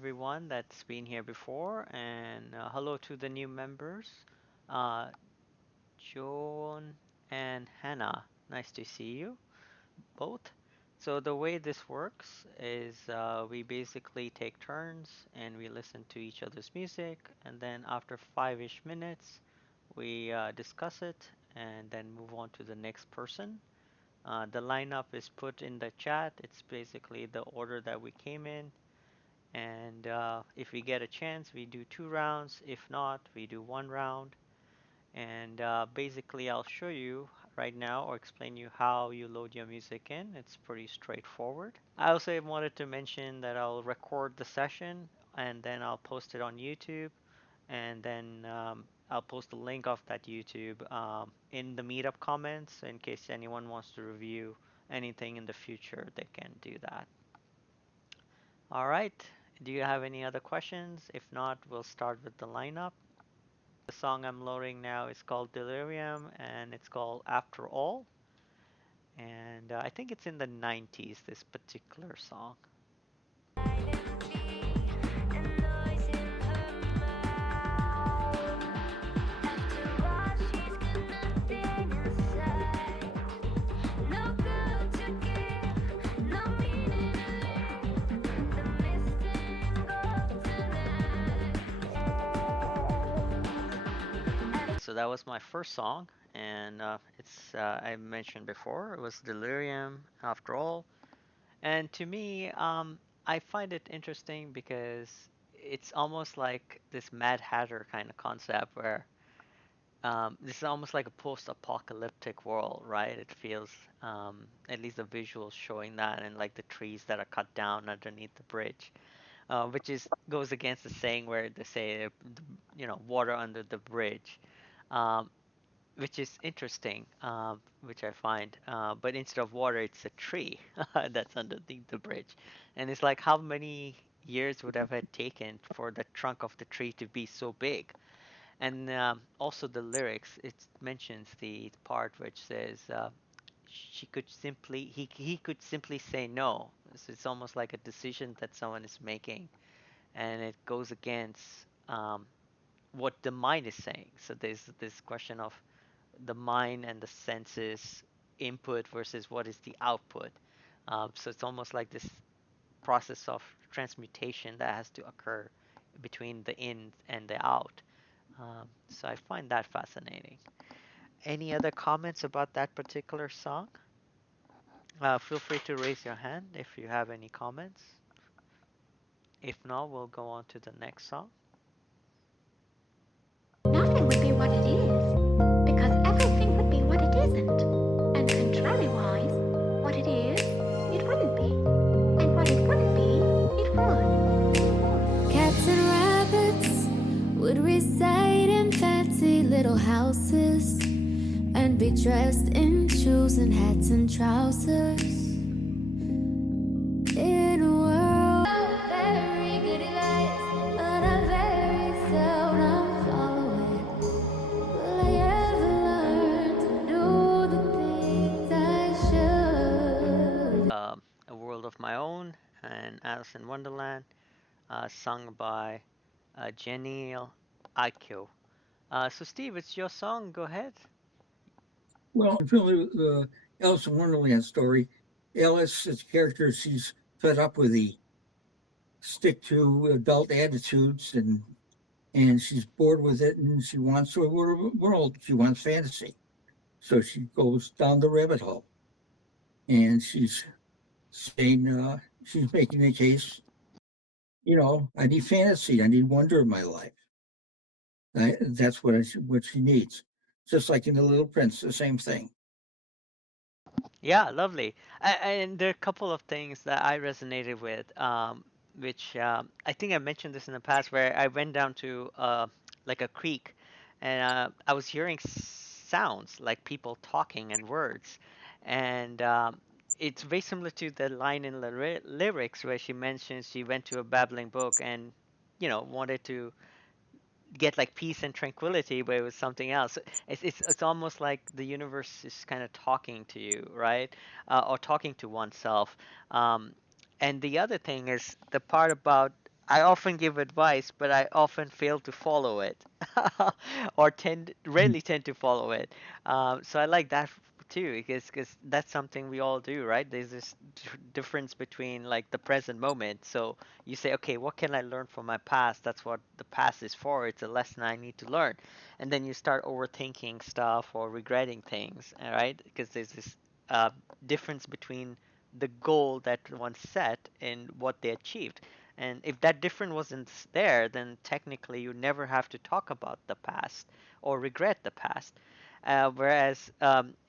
everyone that's been here before, and hello to the new members, uh, Joan and Hannah. Nice to see you both. So the way this works is we basically take turns and we listen to each other's music, and then after 5-ish minutes, we discuss it and then move on to the next person. The lineup is put in the chat. It's basically the order that we came in. And if we get a chance, we do 2 rounds. If not, we do 1 round. And basically, I'll show you right now or explain you how you load your music in. It's pretty straightforward. I also wanted to mention that I'll record the session and then I'll post it on YouTube. And then I'll post the link of that YouTube in the meetup comments in case anyone wants to review anything in the future, they can do that. All right. Do you have any other questions? If not, we'll start with the lineup. The song I'm loading now is called Delerium and it's called After All. And I think it's in the 90s, this particular song. So that was my first song, and it's I mentioned before it was Delirium after all. And to me, I find it interesting because it's almost like this Mad Hatter kind of concept where this is almost like a post-apocalyptic world, right? It feels, at least the visuals showing that, and like the trees that are cut down underneath the bridge, which is goes against the saying where they say, water under the bridge. Um, which is interesting, which I find. But instead of water, it's a tree that's underneath the bridge, and it's like how many years would have it taken for the trunk of the tree to be so big? And also the lyrics, it mentions the part which says she could simply he could simply say no. So it's almost like a decision that someone is making, and it goes against what the mind is saying. So there's this question of the mind and the senses input versus what is the output. So it's almost like this process of transmutation that has to occur between the in and the out. So I find that fascinating. Any other comments about that particular song? Feel free to raise your hand if you have any comments. If not, we'll go on to the next song. Nothing would be what it is, because everything would be what it isn't. And contrariwise, what it is, it wouldn't be. And what it wouldn't be, it would. Cats and rabbits would reside in fancy little houses and be dressed in shoes and hats and trousers. In a world of very good advice, but I very seldom follow it. Will I ever learn to do the things I should? A World of My Own and Alice in Wonderland, sung by Jhené Aiko. So Steve, it's your song. Go ahead. Well, I'm familiar with the Alice in Wonderland story. Alice, its character, she's fed up with the stick to adult attitudes and she's bored with it and she wants a world. She wants fantasy. So she goes down the rabbit hole and she's saying, she's making the case, I need fantasy. I need wonder in my life. That's what she needs. Just like in The Little Prince, the same thing. Yeah, lovely. And there are a couple of things that I resonated with, which I think I mentioned this in the past, where I went down to like a creek, and I was hearing sounds like people talking and words, and it's very similar to the line in the lyrics where she mentions she went to a babbling brook and wanted to get like peace and tranquility, but it was something else. It's almost like the universe is kind of talking to you, right? Or talking to oneself. And the other thing is the part about I often give advice, but I often fail to follow it, or rarely tend to follow it. So I like that too, because that's something we all do, right? There's this difference between like the present moment. So you say, okay, what can I learn from my past? That's what the past is for. It's a lesson I need to learn, and then you start overthinking stuff or regretting things, all right? Because there's this uh, difference between the goal that one set and what they achieved. And if that difference wasn't there, then technically you never have to talk about the past or regret the past. Whereas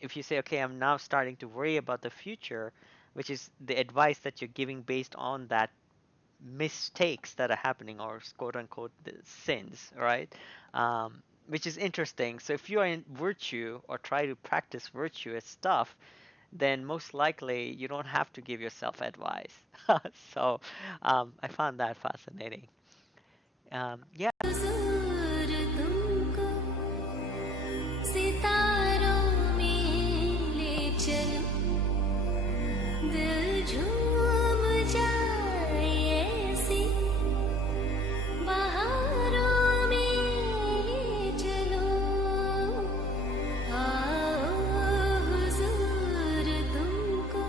if you say, okay, I'm now starting to worry about the future, which is the advice that you're giving based on that mistakes that are happening or quote unquote the sins, right? Which is interesting. So if you are in virtue or try to practice virtuous stuff, then most likely you don't have to give yourself advice. So I found that fascinating. Yeah, हुजूर तुमको सितारों में ले चलो दिल झूम जाए ऐसी बहारों में ले चलो आओ हुजूर तुमको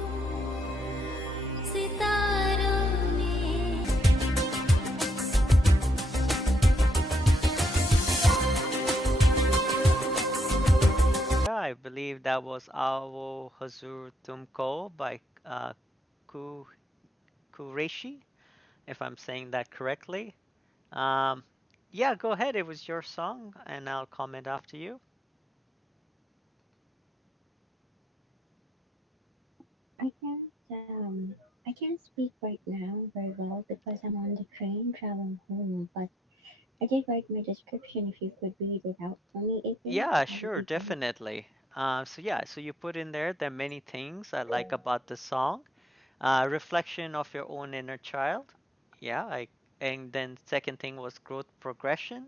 सितारों में I believe that was Awo Huzoor Tumko by Ku Kureishi, if I'm saying that correctly. Um, yeah, go ahead. It was your song, and I'll comment after you. I can't speak right now very well because I'm on the train traveling home, but I did write my description. If you could read it out for me, April, Yeah, that would sure, be great. definitely. So you put in there are many things I like about the song. Reflection of your own inner child. Yeah, and then second thing was growth progression.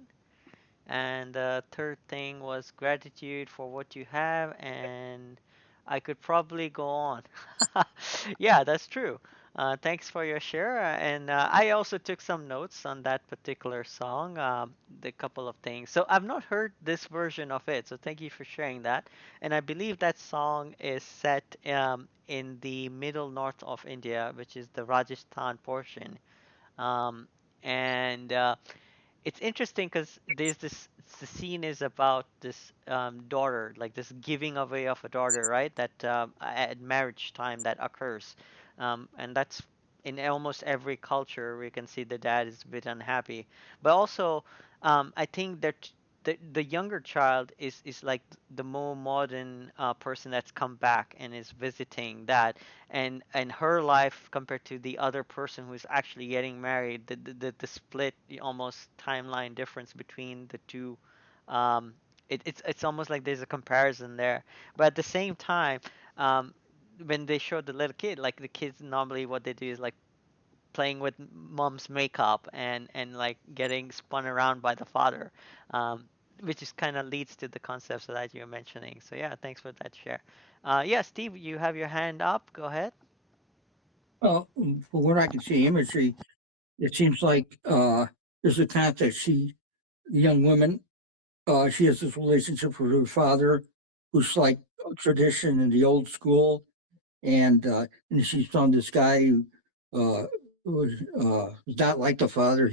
And the third thing was gratitude for what you have, and I could probably go on. Yeah, that's true. Thanks for your share. And I also took some notes on that particular song, the couple of things. So I've not heard this version of it, so thank you for sharing that. And I believe that song is set in the middle north of India, which is the Rajasthan portion. Um, and it's interesting because there's this the scene is about this daughter, like this giving away of a daughter, right? That at marriage time that occurs, and that's in almost every culture we can see the dad is a bit unhappy, but also I think that the younger child is like the more modern person that's come back and is visiting that, and her life compared to the other person who's actually getting married, the split, the almost timeline difference between the two, um, it's almost like there's a comparison there. But at the same time, um, when they show the little kid, like the kids normally what they do is like playing with mom's makeup and like getting spun around by the father, um, which is kind of leads to the concepts that you're mentioning. So yeah, thanks for that share. Yeah, Steve, you have your hand up. Go ahead. Well, from what I can see, imagery, it seems like there's a context. The young woman, she has this relationship with her father, who's like a tradition in the old school, and she's found this guy who's not like the father.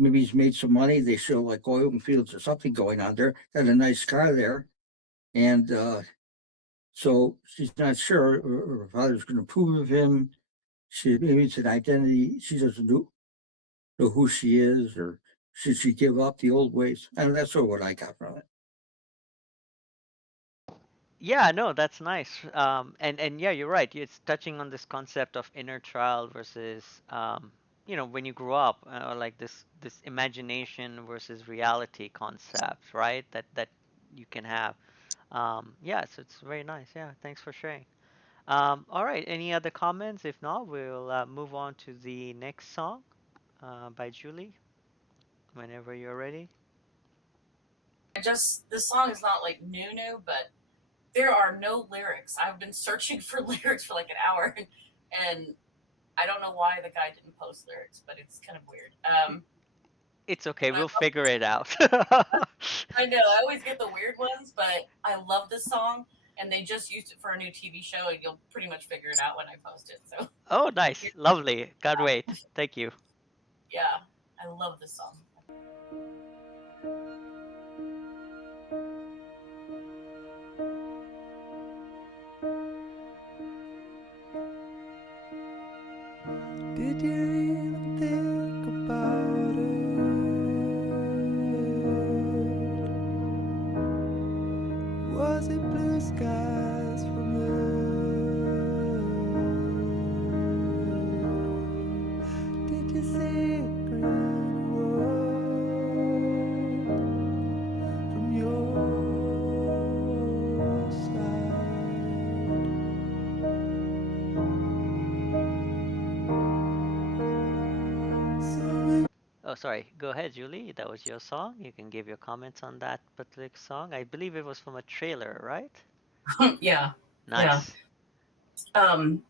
Maybe he's made some money. They show like oil and fields or something going on there. Got a nice car there, and so she's not sure her father's going to approve of him. Maybe it's an identity she doesn't know who she is, or should she give up the old ways? And that's sort of what I got from it. Yeah, no, that's nice. And yeah, you're right. It's touching on this concept of inner child versus, when you grow up, like this imagination versus reality concept, right? That you can have. Yeah, so it's very nice. Yeah, thanks for sharing. All right, any other comments? If not, we'll move on to the next song by Julie. Whenever you're ready. I don't know why the guy didn't post lyrics, but it's kind of weird. It's okay. But We'll figure it out. I know I always get the weird ones, but I love this song, and they just used it for a new TV show, and you'll pretty much figure it out when I post it. So Oh, here, nice. Lovely. Can't wait. Thank you. yeah, I love this song. Did you even think about it? Was it blue skies from there? Did you see a green world from your side? Oh, sorry. Go ahead, Julie. That was your song. You can give your comments on that particular song. I believe it was from a trailer, right? Yeah, yeah. Nice. Um,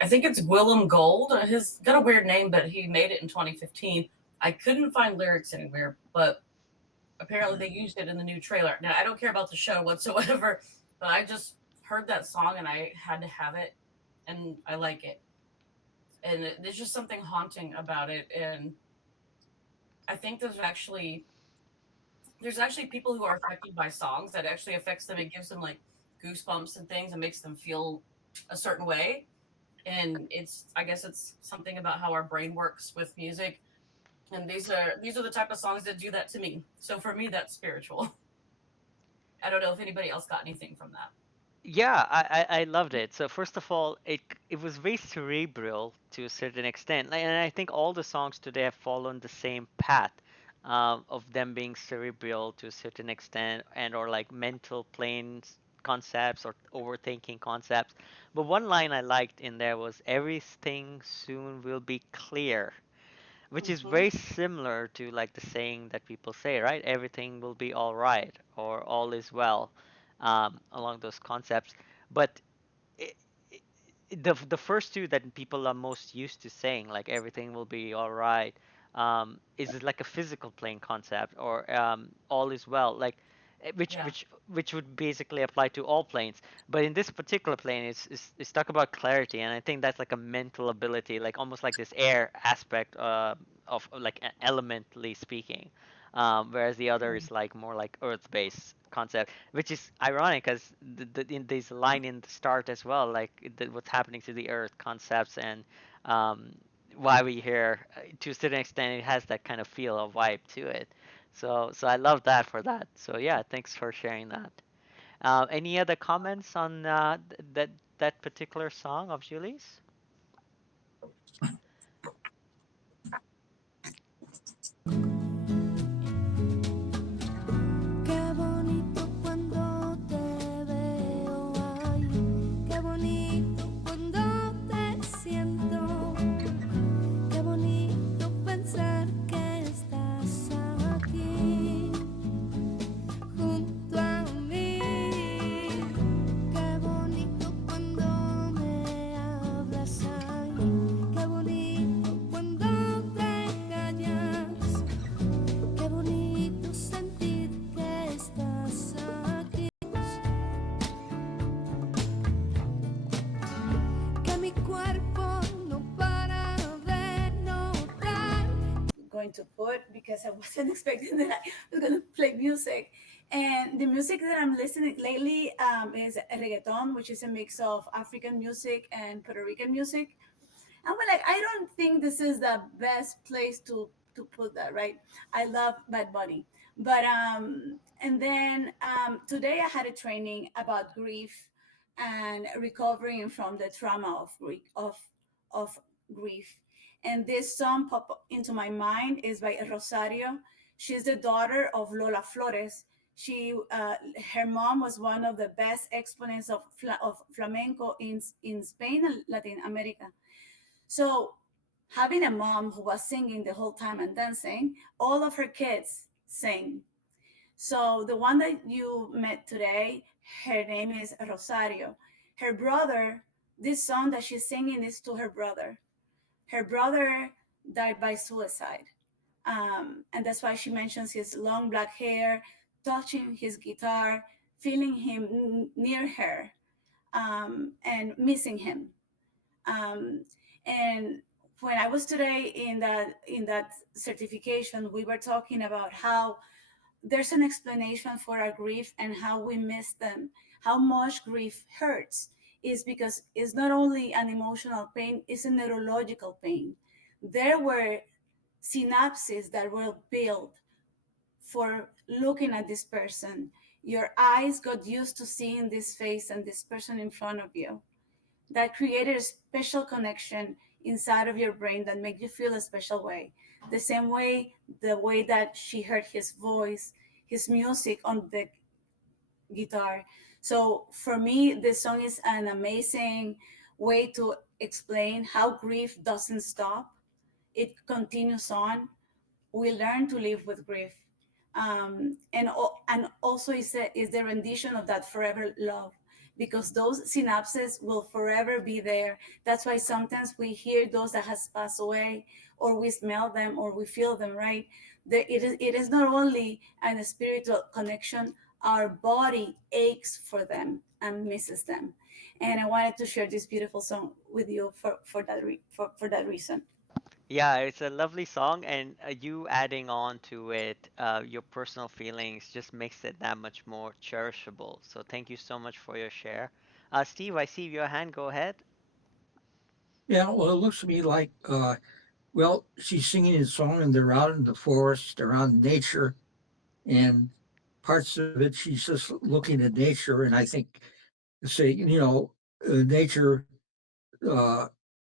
I think it's GWILYM Gold. He's got a weird name, but he made it in 2015. I couldn't find lyrics anywhere, but apparently they used it in the new trailer. Now I don't care about the show whatsoever, but I just heard that song and I had to have it, and I like it. And there's just something haunting about it. And I think there's actually people who are affected by songs that actually affects them. It gives them like goosebumps and things and makes them feel a certain way. And it's I guess it's something about how our brain works with music. And these are the type of songs that do that to me. So for me, that's spiritual. I don't know if anybody else got anything from that. Yeah, I loved it. So first of all, it was very cerebral to a certain extent, and I think all the songs today have followed the same path, of them being cerebral to a certain extent, and or like mental planes concepts or overthinking concepts. But one line I liked in there was everything soon will be clear, which is Hmm. very similar to like the saying that people say, right? Everything will be all right or all is well, along those concepts. But I the first two that people are most used to saying, like everything will be all right, is like a physical plane concept, or all is well, like which Yeah, would basically apply to all planes. But in this particular plane, it's talk about clarity, and I think that's like a mental ability, like almost like this air aspect, of like elementally speaking. Whereas the other is like more like earth-based concept, which is ironic because in this line in the start as well, like what's happening to the earth concepts, and um, why we here, to a certain extent, it has that kind of feel of vibe to it. So I love that for that. So yeah, thanks for sharing that. Any other comments on that particular song of Julie's? Qué bonito cuando te veo ahí, qué bonito cuando te siento, qué bonito pensar que estás aquí junto a mí, qué bonito cuando me hablas ahí, qué bonito cuando te callas. Qué bonito sentir que estás aquí, que mi cuerpo no para de notar. Going to put because I wasn't expecting that I was going to play music. And the music that I'm listening lately is reggaeton, which is a mix of African music and Puerto Rican music. And we're like, I don't think this is the best place to put that, right? I love Bad Bunny, but and then today I had a training about grief and recovering from the trauma of grief, and this song pop into my mind is by Rosario. She's the daughter of Lola Flores. She her mom was one of the best exponents of flamenco in Spain and Latin America. So having a mom who was singing the whole time and dancing, all of her kids sing. So the one that you met today, her name is Rosario. Her brother, this song that she's singing is to her brother. her brother died by suicide. And that's why she mentions his long black hair, touching his guitar, feeling him near her, and missing him. Um, and when I was today in that certification, we were talking about how there's an explanation for our grief and how we miss them, how much grief hurts is because it's not only an emotional pain, it's a neurological pain. There were synapses that were built for looking at this person. Your eyes got used to seeing this face and this person in front of you. That created a special connection inside of your brain that made you feel a special way. The same way, the way that she heard his voice, his music on the guitar. So for me, this song is an amazing way to explain how grief doesn't stop. It continues on. We learn to live with grief. And also is the rendition of that forever love, because those synapses will forever be there. That's why sometimes we hear those that has passed away, or we smell them, or we feel them, right? It is not only an spiritual connection, our body aches for them and misses them. And I wanted to share this beautiful song with you for that reason. Yeah, it's a lovely song, and you adding on to it, your personal feelings just makes it that much more cherishable. So thank you so much for your share. Steve, I see your hand. Go ahead. Yeah, well, it looks to me like, well, she's singing a song and they're out in the forest, around nature, and parts of it she's just looking at nature. And I think, say, nature, uh,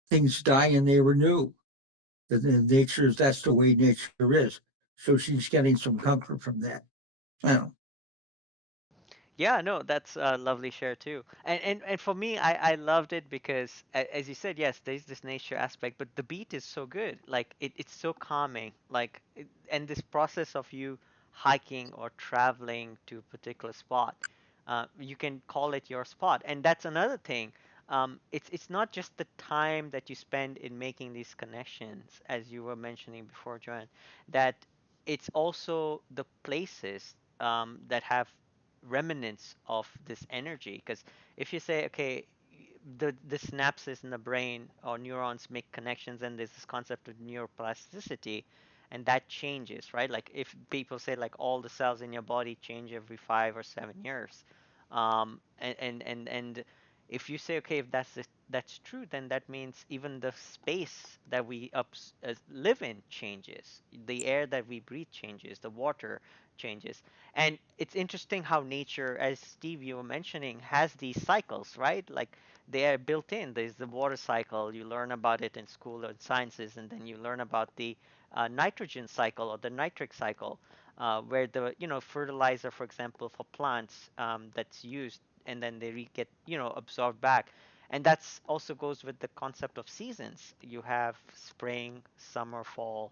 things die and they renew. The nature, that's the way nature is. So she's getting some comfort from that. I don't know. Yeah, no, that's a lovely share too. And for me, I loved it because as you said, yes, there's this nature aspect, but the beat is so good. Like it's so calming. And this process of you hiking or traveling to a particular spot, you can call it your spot. And that's another thing. It's not just the time that you spend in making these connections, as you were mentioning before, Joanne, that it's also the places that have remnants of this energy. Because if you say, okay, the synapses in the brain or neurons make connections, and there's this concept of neuroplasticity, and that changes, right? Like if people say like all the cells in your body change every 5 or 7 years, and if you say, okay, if that's true, then that means even the space that we live in changes, the air that we breathe changes, the water changes. And it's interesting how nature, as Steve you were mentioning, has these cycles, right? Like they are built in. There's the water cycle. You learn about it in school or sciences, and then you learn about the nitrogen cycle or the nitric cycle, where the fertilizer, for example, for plants that's used, and then they get absorbed back. And that's also goes with the concept of seasons. You have spring, summer, fall.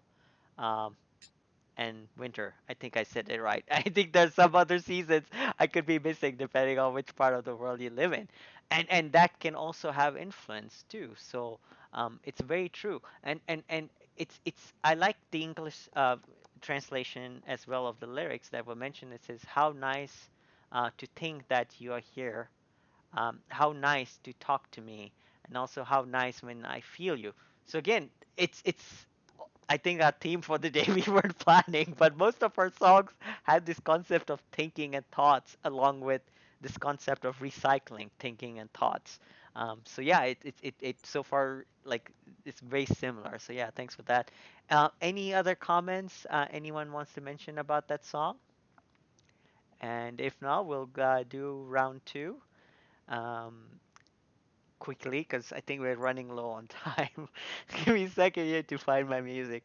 Um, and winter. I think I said it right. I think there's some other seasons I could be missing depending on which part of the world you live in, and that can also have influence too. So it's very true, and it's I like the English translation as well of the lyrics that were mentioned. It says, "How nice to think that you are here. How nice to talk to me, and also how nice when I feel you." So again, it's I think our theme for the day we weren't planning, but most of our songs had this concept of thinking and thoughts, along with this concept of recycling thinking and thoughts. So yeah, it so far like it's very similar. So yeah, thanks for that. Any other comments? Anyone wants to mention about that song? And if not, we'll do round two. Um, quickly because I think we're running low on time. Give me a second here to find my music.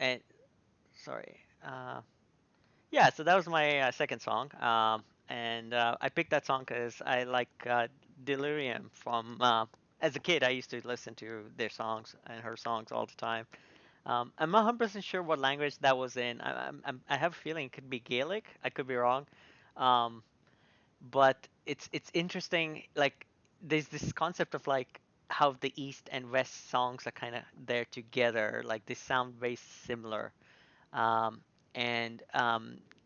And sorry. Yeah, so that was my second song. And I picked that song because I like Delirium from. As a kid, I used to listen to their songs and her songs all the time. I'm not 100% sure what language that was in. I have a feeling it could be Gaelic. I could be wrong. Um, but it's interesting. Like there's this concept of like how the East and West songs are kind of there together. Like they sound very similar. um, and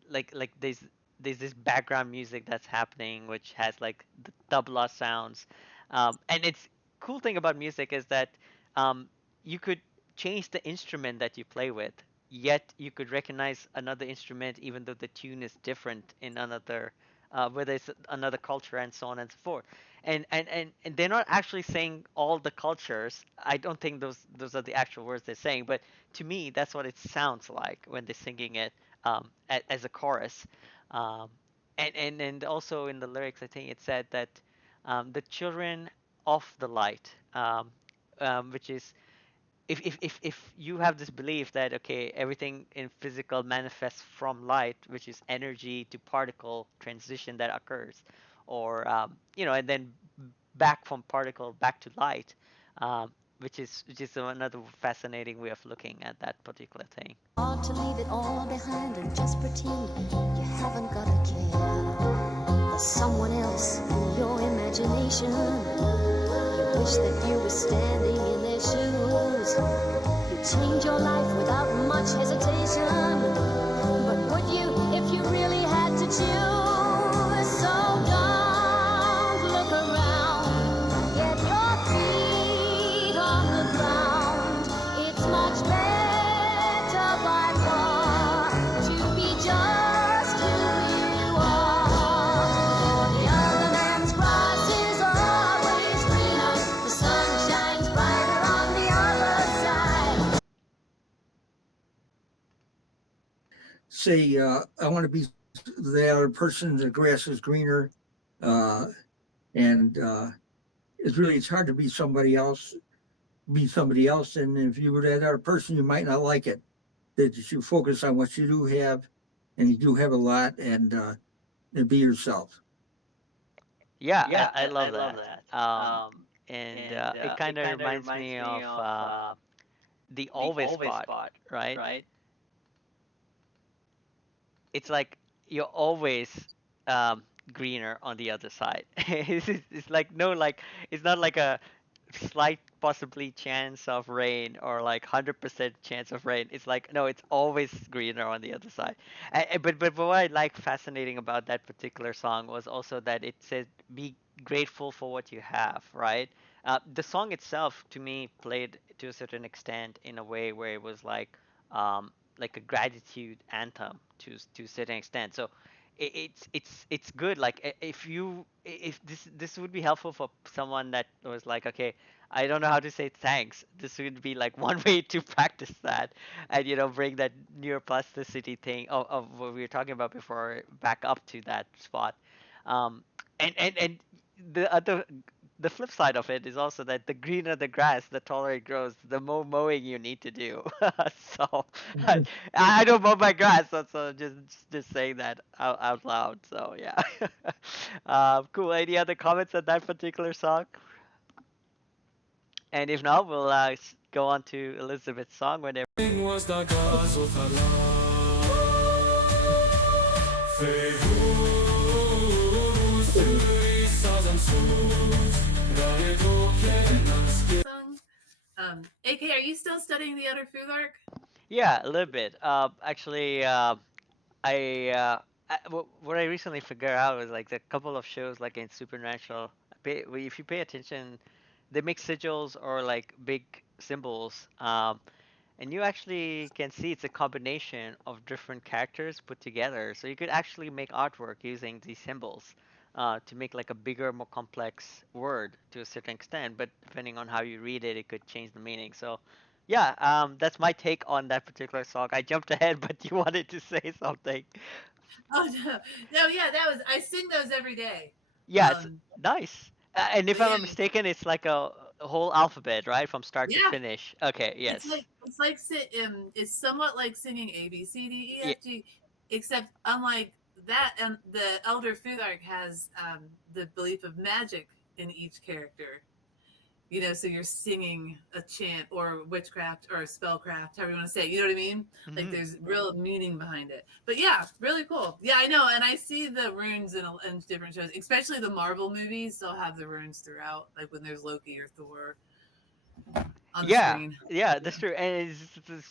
like there's this background music that's happening which has like the tabla sounds, and it's cool thing about music is that um, you could change the instrument that you play with, yet you could recognize another instrument even though the tune is different in another whether it's another culture and so on and so forth. And they're not actually saying all the cultures. I don't think those are the actual words they're saying, but to me, that's what it sounds like when they're singing it as a chorus. Um, and also in the lyrics, I think it said that the children of the light, which is if you have this belief that okay everything in physical manifests from light, which is energy to particle transition that occurs, or and then back from particle back to light, which is another fascinating way of looking at that particular thing. Hard to leave it all behind and just pretend you haven't got a care. There's someone else in your imagination. You wish that you were standing in their shoes. You change your life without much hesitation. But would you if you really had to choose? So don't look around. Get your feet on the ground. It's much better by far to be just who you are. The other man's grass is always greener. The sun shines brighter on the other side. Say, I want to be the other person. The grass is greener, uh, and it's hard to be somebody else. Be somebody else, and if you were that other person, you might not like it. That you should focus on what you do have, and you do have a lot, and be yourself. Yeah, I love that. And it kind of reminds me of the always part, right? It's like you're always um, greener on the other side. It's like no, like it's not like a slight possibly chance of rain or like 100% chance of rain. It's like no, it's always greener on the other side. But what I like fascinating about that particular song was also that it said be grateful for what you have, right? The song itself to me played to a certain extent in a way where it was like a gratitude anthem to a certain extent. So it's good. Like if this would be helpful for someone that was like, okay, I don't know how to say thanks. This would be like one way to practice that, and bring that neuroplasticity thing of what we were talking about before back up to that spot. Um, and the other the flip side of it is also that the greener the grass, the taller it grows, the more mowing you need to do. So I, I don't mow my grass, so just saying that out loud. So yeah, cool. Any other comments on that particular song? And if not, we'll go on to Elizabeth's song whenever. Song. AK, are you still studying the other Futhark? Yeah, a little bit. Actually, I, what I recently figured out was like the couple of shows like in Supernatural. If you pay attention, they make sigils or like big symbols, and you actually can see it's a combination of different characters put together. So you could actually make artwork using these symbols to make like a bigger, more complex word to a certain extent. But depending on how you read it, it could change the meaning. So yeah, that's my take on that particular song. I jumped ahead, but you wanted to say something. Oh no, no, yeah, that was I sing those every day. Yeah, it's Um, nice. And if but I'm yeah, not mistaken, it's like a whole alphabet, right, from start to yeah, finish. Okay, it's yes. like it's somewhat like singing A B C D E Yeah, F G. except unlike that, and the elder Futhark has the belief of magic in each character. You know, so you're singing a chant or witchcraft or spellcraft, however you want to say it. You know what I mean? Like Mhm. there's real meaning behind it. But yeah, really cool. Yeah, I know, and I see the runes in different shows, especially the Marvel movies. They'll have the runes throughout, like when there's Loki or Thor on the Yeah, screen. yeah, Yeah. that's true. And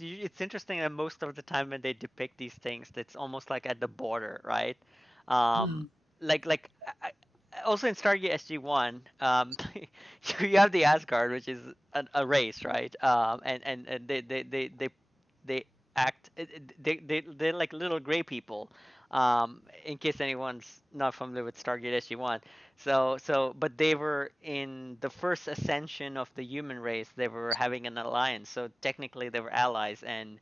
it's interesting that most of the time when they depict these things, it's almost like at the border, right? Um, Mm. like also in Stargate SG-1, you have the Asgard, which is a race, right? And they act they're like little gray people. In case anyone's not familiar with Stargate SG-1, but they were in the first ascension of the human race. They were having an alliance, so technically they were allies. And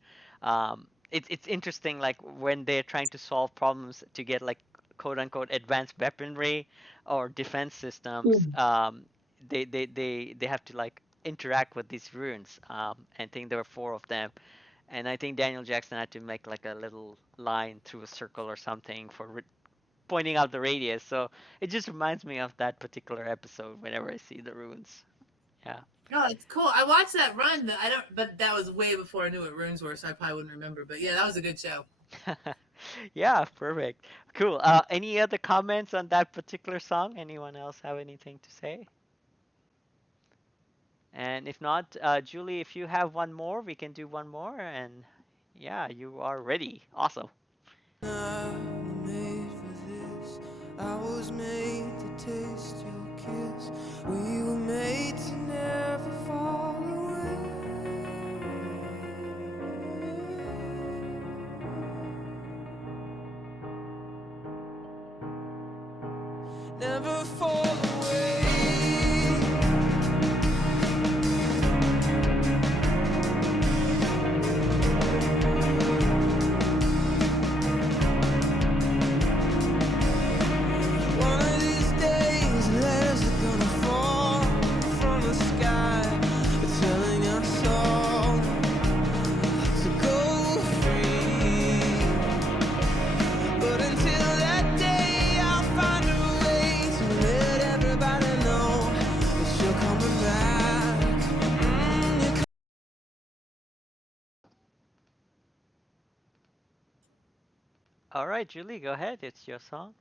it's interesting, like when they're trying to solve problems to get like quote unquote advanced weaponry or defense systems. They have to like interact with these runes. And I think there were four of them. And I think Daniel Jackson had to make like a little line through a circle or something for pointing out the radius. So it just reminds me of that particular episode whenever I see the runes. Yeah. Oh, it's cool. I watched that run. I don't, but that was way before I knew what runes were, so I probably wouldn't remember. But yeah, that was a good show. Yeah, perfect. Cool. Any other comments on that particular song? Anyone else have anything to say? And if not, Julie, if you have one more, we can do one more. And yeah, you are ready. Awesome. I was made for this. I was made to taste your kiss. We were made to never fall away. Never fall away. One of these days, letters are gonna fall from the sky, telling us all to go free. But until that day, I'll find a way to let everybody know that you're coming back. All right, Julie, go ahead. It's your song.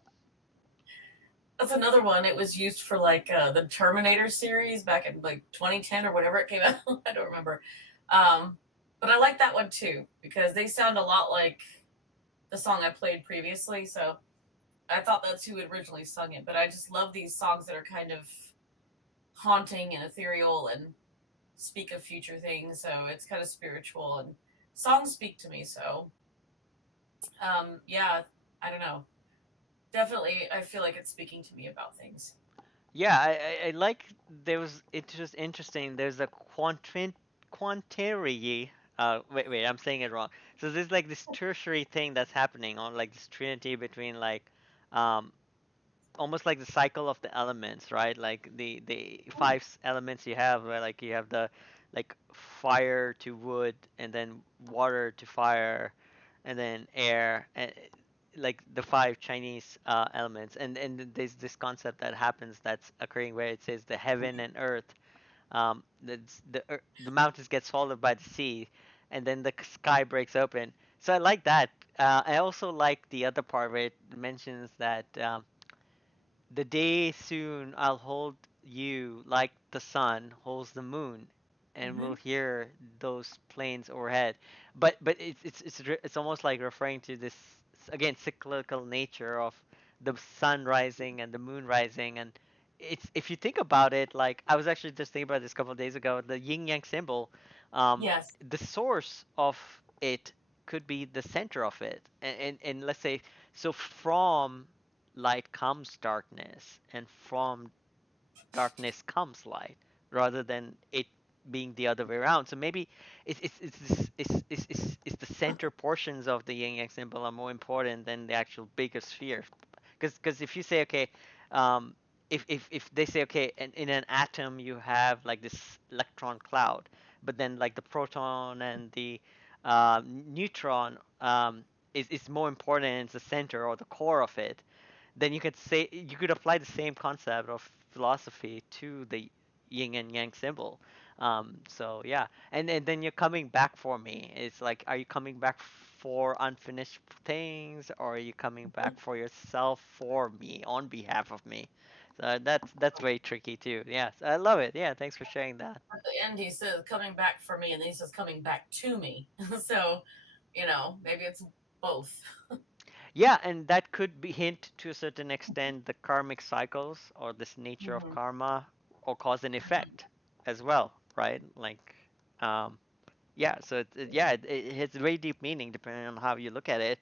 That's another one. It was used for like the Terminator series back in like 2010 or whenever it came out. I don't remember. Um, but I like that one too because they sound a lot like the song I played previously. So I thought that's who had originally sung it. But I just love these songs that are kind of haunting and ethereal and speak of future things. So it's kind of spiritual and songs speak to me. So yeah, I don't know. Definitely, I feel like it's speaking to me about things. Yeah, I like there was it was interesting. There's a quantary. Wait, I'm saying it wrong. So there's like this tertiary thing that's happening on like this trinity between like um almost like the cycle of the elements, right? Like the five elements you have, where like you have the like fire to wood, and then water to fire, and then air, and like the five Chinese elements. And there's this concept that happens that's occurring where it says the heaven and earth. The mountains get swallowed by the sea, and then the sky breaks open. So I like that. I also like the other part where it mentions that the day soon I'll hold you like the sun holds the moon, and we'll Mm-hmm. hear those planes overhead. But it's almost like referring to this again cyclical nature of the sun rising and the moon rising. And it's if you think about it, like I was actually just thinking about this a couple of days ago, the yin yang symbol, um, Yes. the source of it could be the center of it, and let's say so from light comes darkness, and from darkness comes light, rather than it being the other way around. So maybe it's the center portions of the yin yang symbol are more important than the actual bigger sphere. Because if you say okay, um, if they say okay, in an atom you have like this electron cloud, but then like the proton and the neutron is more important and it's the center or the core of it, then you could apply the same concept of philosophy to the yin and yang symbol. So yeah, and then you're coming back for me. It's like, are you coming back for unfinished things, or are you coming back for yourself, for me, on behalf of me? So that's very tricky too. Yes, I love it. Yeah, thanks for sharing that. At the end, he says coming back for me, and then he says coming back to me. So, maybe it's both. Yeah, and that could be hint to a certain extent the karmic cycles or this nature of Mhm. karma or cause and effect as well, right? Like, um, yeah, so it has very deep meaning depending on how you look at it,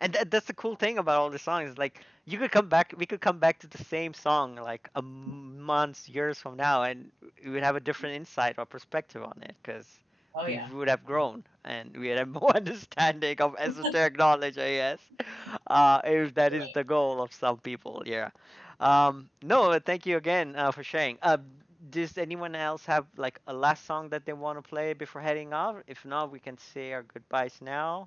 and that's the cool thing about all the songs. Like, we could come back to the same song like months, years from now, and we would have a different insight or perspective on it because Oh we yeah. would have grown and we would have more understanding of esoteric knowledge, I guess, if that is Right. the goal of some people. Yeah. No, thank you again for sharing. Does anyone else have like a last song that they want to play before heading off? If not, we can say our goodbyes now.